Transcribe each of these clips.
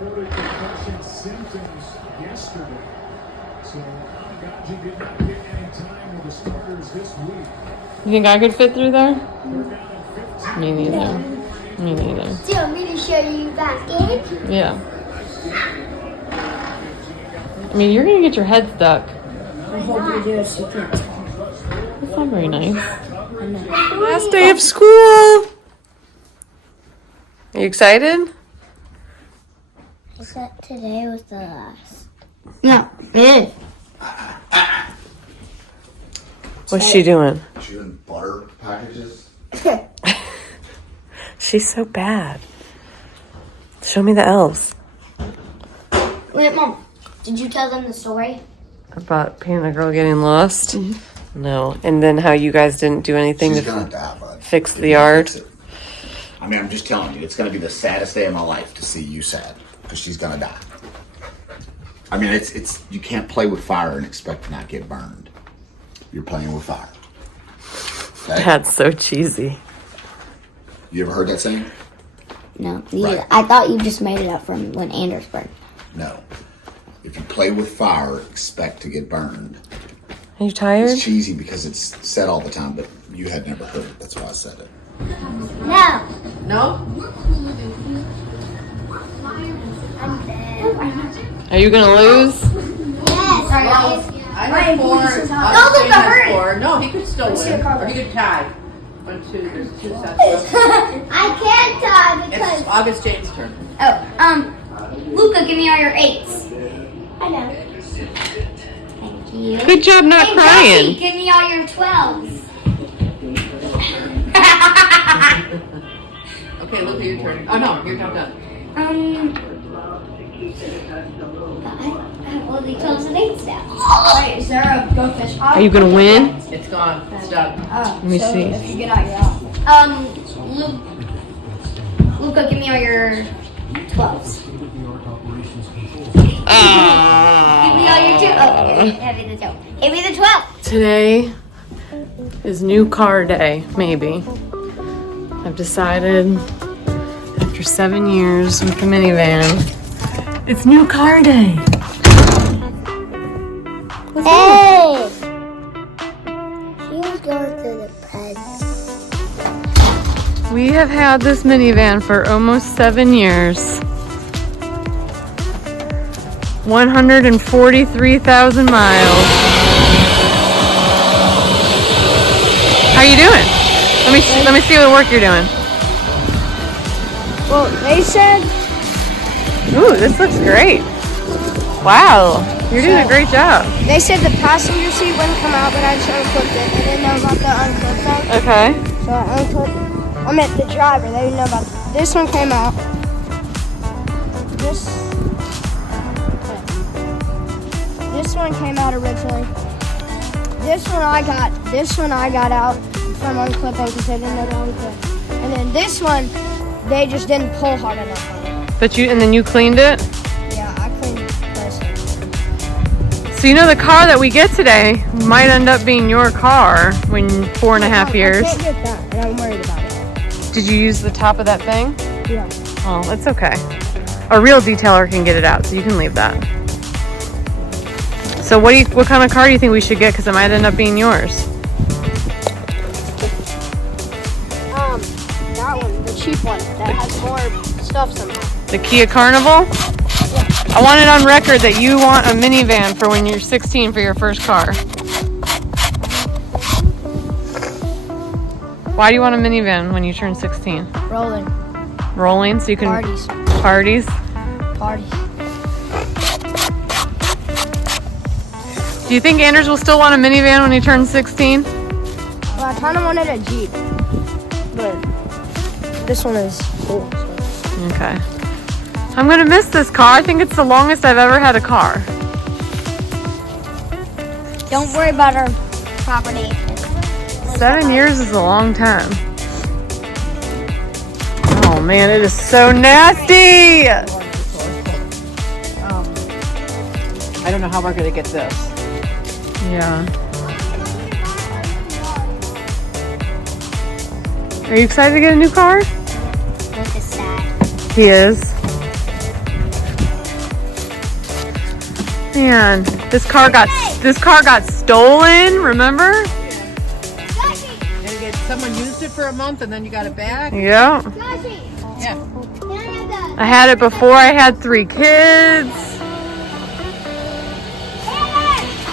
reported concussion symptoms yesterday. So Gaji did not get any time with the starters this week. You think I could fit through there? They're down at 15. Me neither. Me neither. Do you want me to show you back in? Yeah. I mean, you're gonna get your head stuck. I hope you do so you can't talk. That's not very nice. Last day of school. Are you excited? I thought today was the last. No. What's she doing? She's doing butter packages. She's so bad. Show me the elves. Wait, Mom. Did you tell them the story? About Peanut Girl getting lost? No. And then how you guys didn't do anything She's to gonna die, bud. fix If the you yard? fix it. I mean, I'm just telling you, it's gonna be the saddest day of my life to see you sad because she's gonna die. I mean, it's you can't play with fire and expect to not get burned. You're playing with fire. Okay? That's so cheesy. You ever heard that saying? No. Right. I thought you just made it up from when Anders burned. No. If you play with fire, expect to get burned. Are you tired? It's cheesy because it's said all the time, but you had never heard it. That's why I said it. No. No? I'm dead. Are you gonna lose? Yes. I have four. August look, I heard it. four. No, he could still win. Or he could tie. 1, 2, there's 2 sets. I can't die It's because. August Jane's turn. Luca, give me all your 8s. I know. Thank you. Good job not Hey, crying. Jesse, give me all your 12s. Okay, Luca, your turn. Oh no, you're not done. I have all the 12s and 8s now. Wait, is there a go fish pond? Are you gonna win? It's gone. It's done. Let me see. If you get out, you're out. Luca, give me all your 12s. Give me all your 2. Oh, give me the 2. Give me the 12. Today is new car day, maybe. I've decided after 7 years with the minivan, it's new car day. Hey! She was going through the presents. We have had this minivan for almost 7 years. 143,000 miles. How you doing? Let me see what work you're doing. Well, they said, Ooh, this looks great. Wow, you're doing a great job. the passenger seat wouldn't come out, but I just unclipped it. They didn't know about the unclip thing. Okay. So I unclipped. I meant the driver. They didn't know about this one came out. This one came out originally. This one I got out from unclipping because they didn't know to unclip. And then this one, they just didn't pull hard enough on it. And then you cleaned it? Yeah, I cleaned this. So you know the car that we get today might end up being your car when 4.5 years. I can't get that, and I'm worried about it. Did you use the top of that thing? Yeah. Oh, it's okay. A real detailer can get it out, so you can leave that. So what kind of car do you think we should get? Because it might end up being yours. That one, the cheap one, that has more stuff somehow. The Kia Carnival? I want it on record that you want a minivan for when you're 16 for your first car. Why do you want a minivan when you turn 16? Rolling. Rolling, so you can... Parties. Parties? Parties. Do you think Anders will still want a minivan when he turns 16? Well, I kind of wanted a Jeep, but this one is cool. So. Okay. I'm gonna miss this car. I think it's the longest I've ever had a car. Don't worry about our property. 7 years is a long time. Oh man, it is so nasty! I don't know how we're gonna get this. Yeah. Are you excited to get a new car? Luca's sad. He is. Man, this car got stolen, remember? And someone used it for a month and then you got it back? Yeah. Yeah. I had it before I had 3 kids.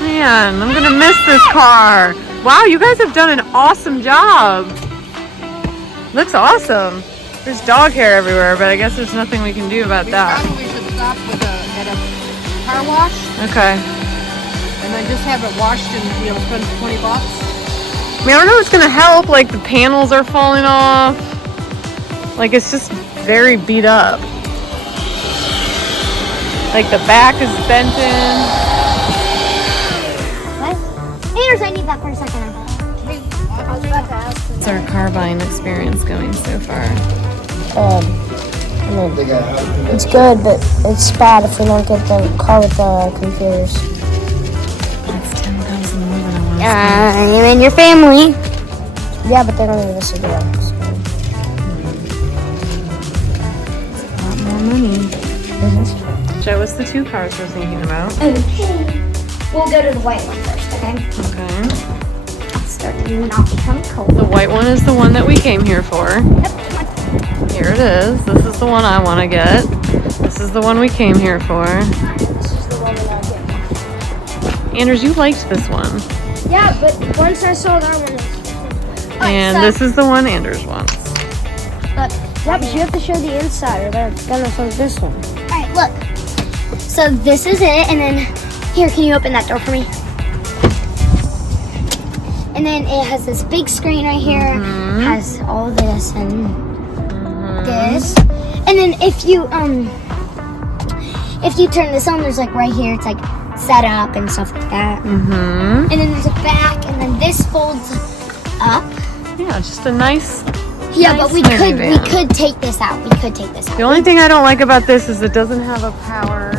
Man, I'm gonna miss this car. Wow, you guys have done an awesome job. Looks awesome. There's dog hair everywhere, but I guess there's nothing we can do about that. Probably should stop at a car wash Okay. and then just have it washed and spend $20. I mean, I don't know what's gonna help. Like the panels are falling off. Like it's just very beat up. Like the back is bent in. What? Anders, I need that for a second. What's our car buying experience going so far? It's good, but it's bad if we don't get the car with the computers. It's 10,000 more than I want. I'm in your family. Yeah, but they don't give us a deal. A lot more money. Joe, what's the 2 cars we're thinking about? Okay. We'll go to the white one first, okay? Okay. I'll start to not become cold. The white one is the one that we came here for. Here it is. This is the one I want to get. This is the one we came here for. This is the one we're not getting. Anders, you liked this one. Yeah, but once I saw that one, And this is the one Anders wants. yeah, but you have to show the inside, or they're gonna show this one. Alright, look. So this is it, and then here, can you open that door for me? And then it has this big screen right here, has all this and this. And then if you turn this on, there's like right here, it's like set up and stuff like that. And then there's a back, and then this folds up. Yeah, just a nice. Yeah, nice but we minivan. could take this out. We could take this out. The only thing I don't like about this is it doesn't have a power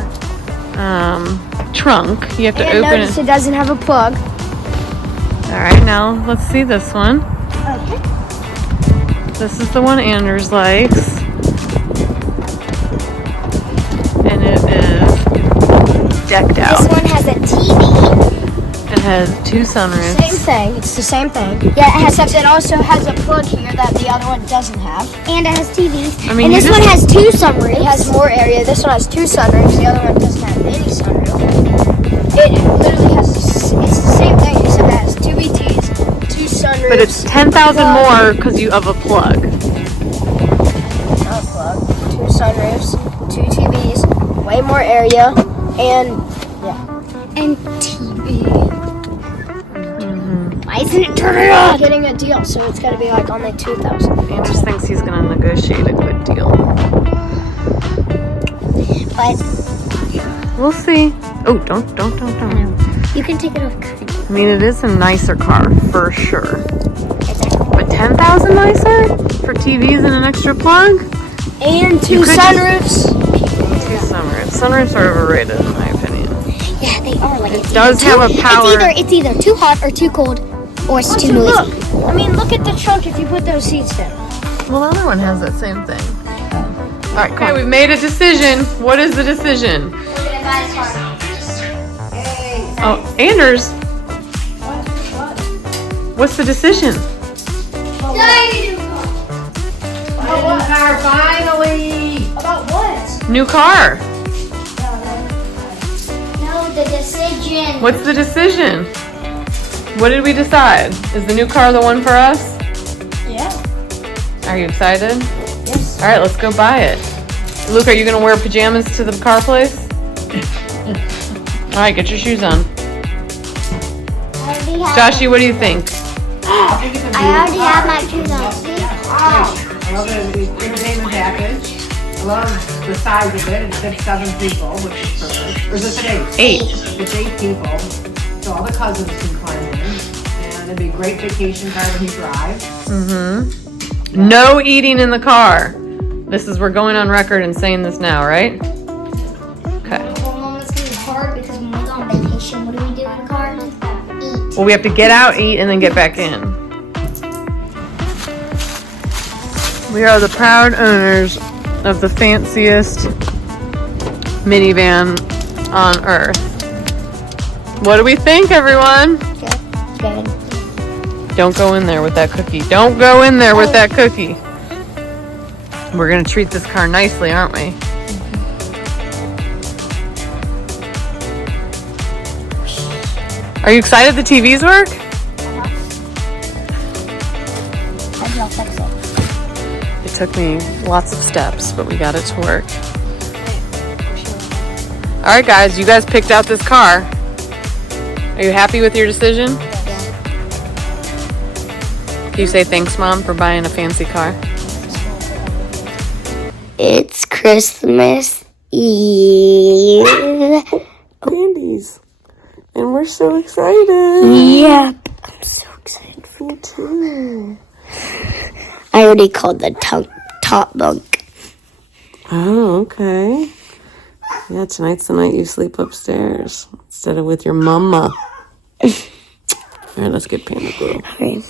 trunk. You have to And open notice it. it doesn't have a plug. All right, now let's see this one. Okay. This is the one Anders likes. And it is decked This out. one has a TV. It has 2 sunroofs. Same thing. It's the same thing. Yeah, except it also has a plug here that the other one doesn't have. And it has TVs. I mean, and you this just- one has 2 sunroofs. It has more area. This one has 2 sunroofs. The other one doesn't have any sunroof. It literally has. It's the same thing except it has 2 VTs, 2 sunroofs. But it's 10,000 more because you have a plug. Not a plug. 2 sunroofs, 2 TVs, way more area, and And TV. Why isn't it turning on? getting a deal. So it's got to be like only 2,000. Anders thinks he's going to negotiate a good deal. But We'll see. Oh, don't. you can take it off. I mean, it is a nicer car for sure. Exactly. But 10,000 nicer for TVs and an extra plug? And 2 You could sunroofs. 2 sunroofs. Sunroofs are overrated in my opinion. Yeah, they are like It does have a power. It's either too hot or too cold, or it's too noisy. Look, I mean, look at the trunk if you put those seats down. Well, the other one has that same thing. All right, okay, we've made a decision. What is the decision? Oh, Anders. What's the decision? Car, finally! About what? New car. No, the decision. What's the decision? What did we decide? Is the new car the one for us? Yeah. Are you excited? Yes. All right, let's go buy it. Luke, are you gonna wear pajamas to the car place? All right, get your shoes on. Joshy, what do you think? I already have my shoes on. I love the entertainment package. I love the size of it. It fits 7 people, which is perfect. Or is this an 8? 8. It's 8 people. So all the cousins can climb in. And it'd be a great vacation car when you drive. No eating in the car. We're going on record and saying this now, right? Okay. Well, Mom, it's gonna be hard because when we go on vacation, what do we do in the car? Eat. Well, we have to get out, eat, and then get back in. We are the proud owners of the fanciest minivan on earth. What do we think, everyone? Good. Don't go in there with that cookie. Don't go in there with that cookie. We're gonna treat this car nicely, aren't we? Are you excited the TVs work? How'd y'all fix it? It took me lots of steps, but we got it to work. All right, guys, you guys picked out this car. Are you happy with your decision? Can you say thanks, Mom, for buying a fancy car? It's Christmas Eve. Candies. And we're so excited. Yep. I'm so excited. Me too. I already called the top bunk. Oh, okay. Yeah, tonight's the night you sleep upstairs instead of with your mama. All right, let's get Panda Glue. Okay.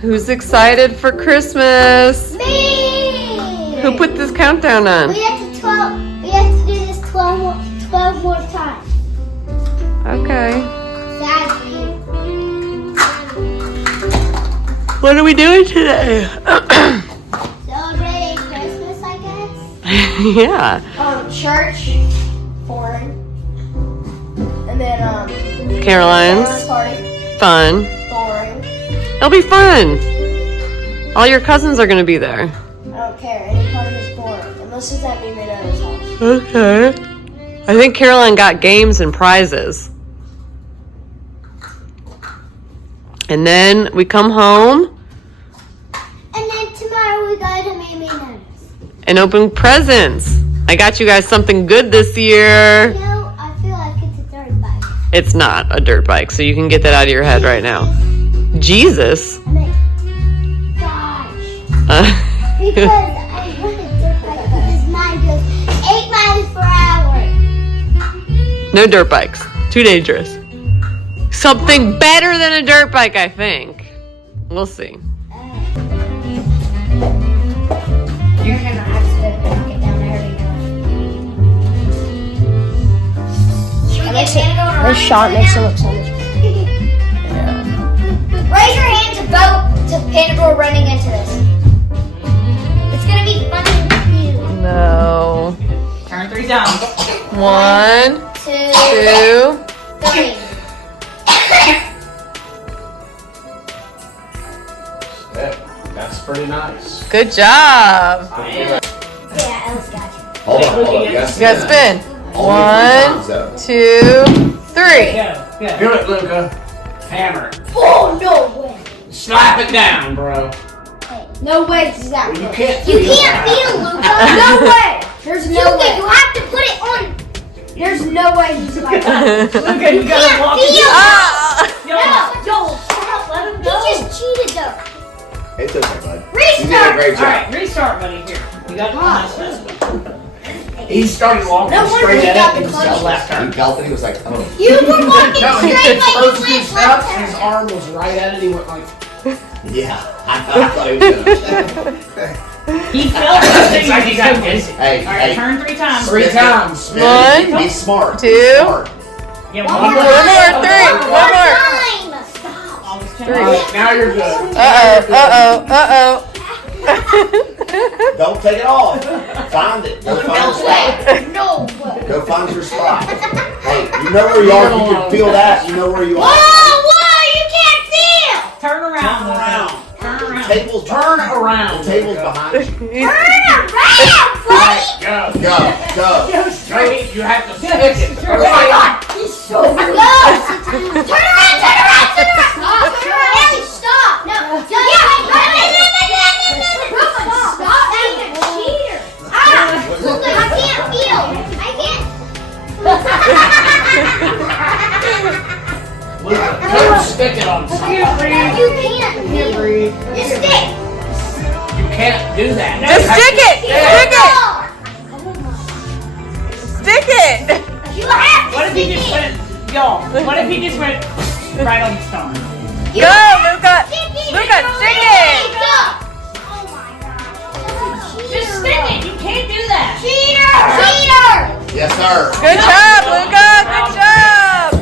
Who's excited for Christmas? Me! Who put this countdown on? We have to do this 12 more times. Okay. Sadly. What are we doing today? Celebrating Christmas, I guess. Yeah. Church, foreign, and then Caroline's. party, Fun. boring. It'll be fun. All your cousins are going to be there. I don't care. Any part of it's boring, unless it's at me Mina's house. Okay. I think Caroline got games and prizes. And then we come home And then tomorrow we go to Mina's. and open presents. I got you guys something good this year. No, I feel like it's a dirt bike. It's not a dirt bike, so you can get that out of your head right now. Jesus. I mean, gosh. Because I want a dirt bike because mine goes 8 miles per hour. No dirt bikes. Too dangerous. Something better than a dirt bike, I think. We'll see. You're gonna accidentally knock it down. I already know. Should we get Panda This shot makes it look so much better. Raise your hands to vote to Panda running into this. It's gonna be fun to you. No. Turn 3 times. 1, 2. 3. That's pretty nice. Good job. Yeah, Ellis got you. Hold on. You gotta spin. 1, 2, 3. Go, go. Do it, Luca. Hammer it. Oh, no way. Slap it down, bro. No way, Zach. You can't You feel can't that. feel Luca. No way. There's no way. You have to put it on. There's no way he's like that. Luca, you You gotta can't walk feel. Ah! No, Joel, stop. Let him go. He just cheated though. It's okay, bud. Restart. You did a great job. Alright, restart, buddy. Here. You got it. He started walking No wonder straight he at got it the and clutch. just left He turn. felt it. He was like, oh. You were walking No, he straight did like first you 2 went steps. left His turn. arm was right at it. He went like, Yeah. I thought he was gonna. He felt something. it's like he got dizzy. Hey, Alright, hey. turn 3 times. 3 times. Spin it. Be smart. 2. Be smart. Yeah, One more, 3. One more. Time. Stop. Always 10 3. Alright, now you're good. Uh-oh. Don't take it off. Find it. Go find your spot. No way. Go find your spot. Hey, you know where you are. If you can feel that, you know where you are. Whoa, you can't feel. Turn around. Turn around. Turn around. Table's Turn around. The table's behind you. Turn around, buddy. Go. Go. Go. You have to stick it. Oh my God, he's so good. Turn around. Stop. Ellie, stop. No. Stop being a cheater. Look, I can't feel. Don't stick it on something. You can't feel. Just stick. You can't do that. Just stick it. Stick it. You have to What if he stick just it. went, y'all, what if he just went right on the star? You Go, have Luca. to stick it. Luca, stick it. Oh my God. Just stick it. You can't do that. Cheater! Yes, sir. Good job, Luca. Good job.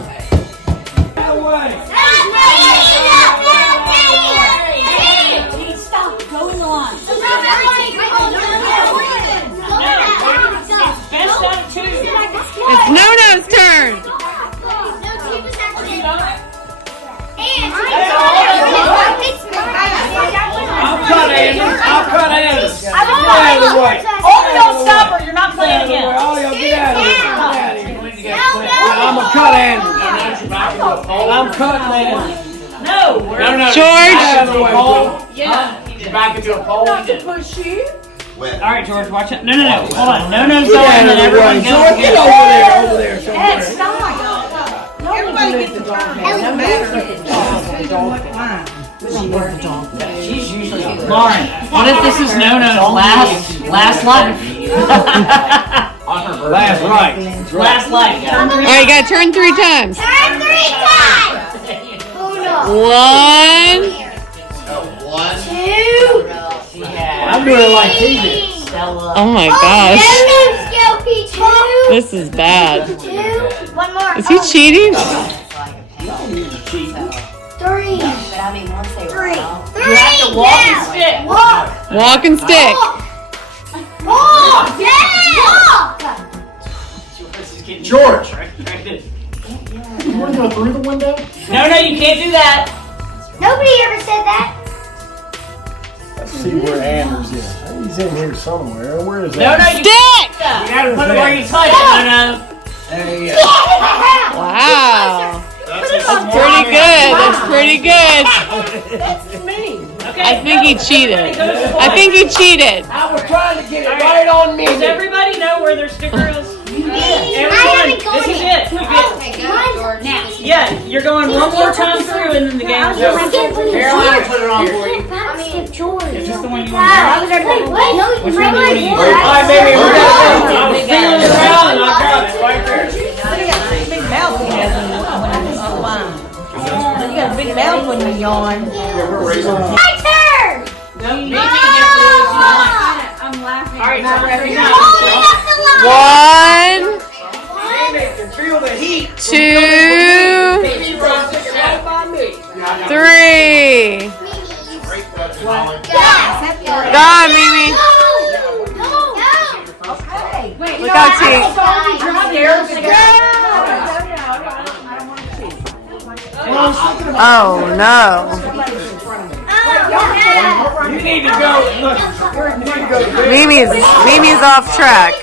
Stop. Go in the line. Best out of two. It's Nono's turn. I'll cut Anders. I'll cut Anders. Get out of the way. Oh, don't stop her. You're not playing again. Oh, y'all get out of here. Get out of here. I'm gonna cut Anders. I'm cutting Anders. No. No. George. Out of the way, George. Yeah. You're back into a pole. When? All right, George, watch it. No. Hold on. No, Get going, out and of then the everyone way. goes. George, get over there somewhere. Everybody gets a dog head. No matter what line. She's usually Lauren. What if this is Nono's last life? Last right. Last life. All right, you got to turn 3 times. Turn 3 times. 1, 2. I'm doing it like he did. oh my gosh. This is bad. 2. One more. Is he cheating? 3. You have to walk and stick. Walk and stick. Walk. Yeah. Walk. George. You want to go through the window? No, you can't do that. Nobody ever said that. Let's see where Anders is. He's in here somewhere. Where is No, that? you Stick! You gotta put it where you touch it. No. Wow. That's pretty good. That's pretty good. Okay. I think he cheated. I think he cheated. I was trying to get it right on me. Does everybody know where their sticker is? I Everyone, this is it. You get, now, yeah, you're going one more time through and then the game's over. Carolina put it on for you. Is this the one you want to do? Which one do you want to use? All right, baby, we're gonna go. I was feeling it around and I got it right there. Big mouth he has when you got a big mouth when you yawn. My turn. No, you get to do what you want. I'm laughing. All right, Not turn ready. every time. Holding up the line. 1, Feel the heat. 2, Baby, right there by me. 3. Go on, Mimi. Look how cheap. Oh no. You need to go. Look, you need to go to bed. Mimi's off track.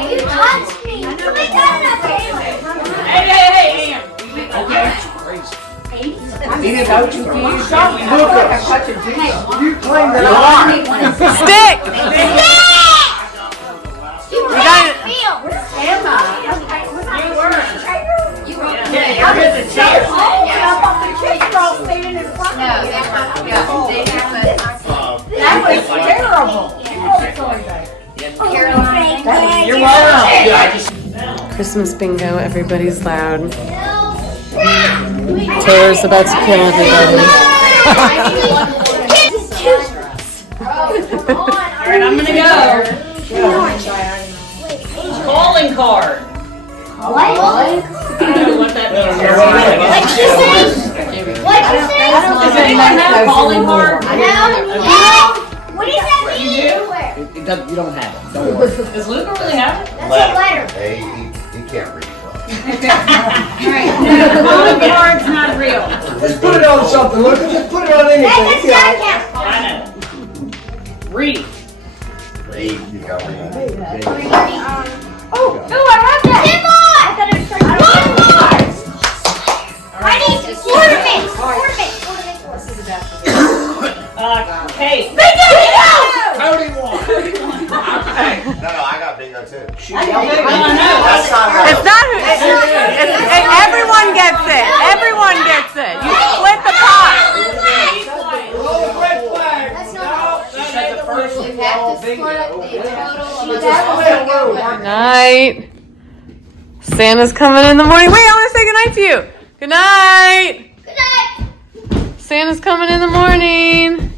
You touched me. Hey, Ian. Okay. You claim that Stick. You got it. You're welcome. Christmas bingo. Everybody's loud. Taylor's about to kill everybody. Alright, I'm gonna go. Calling card. I don't know what that means. What'd you say? What'd you say? Does anyone have a calling card? No. What does that mean? You don't have it. Don't worry. Does Luca really have it? That's a letter. Hey, he can't read well. Calling card's not real. Just put it on something. Look, just put it on anything. That does not count. I know. Read. Read, you got read. Oh, I have that. 10 more. I thought it was 1 more. I need ornaments. Kate. Bingo! Cody won. No, I got bingo too. I know. That's not right. It's not. Everyone gets it. Everyone gets it. You split the pot. Roll the red flag. Good night. Santa's coming in the morning. Wait, I want to say good night to you. Good night. Good night. Santa's coming in the morning.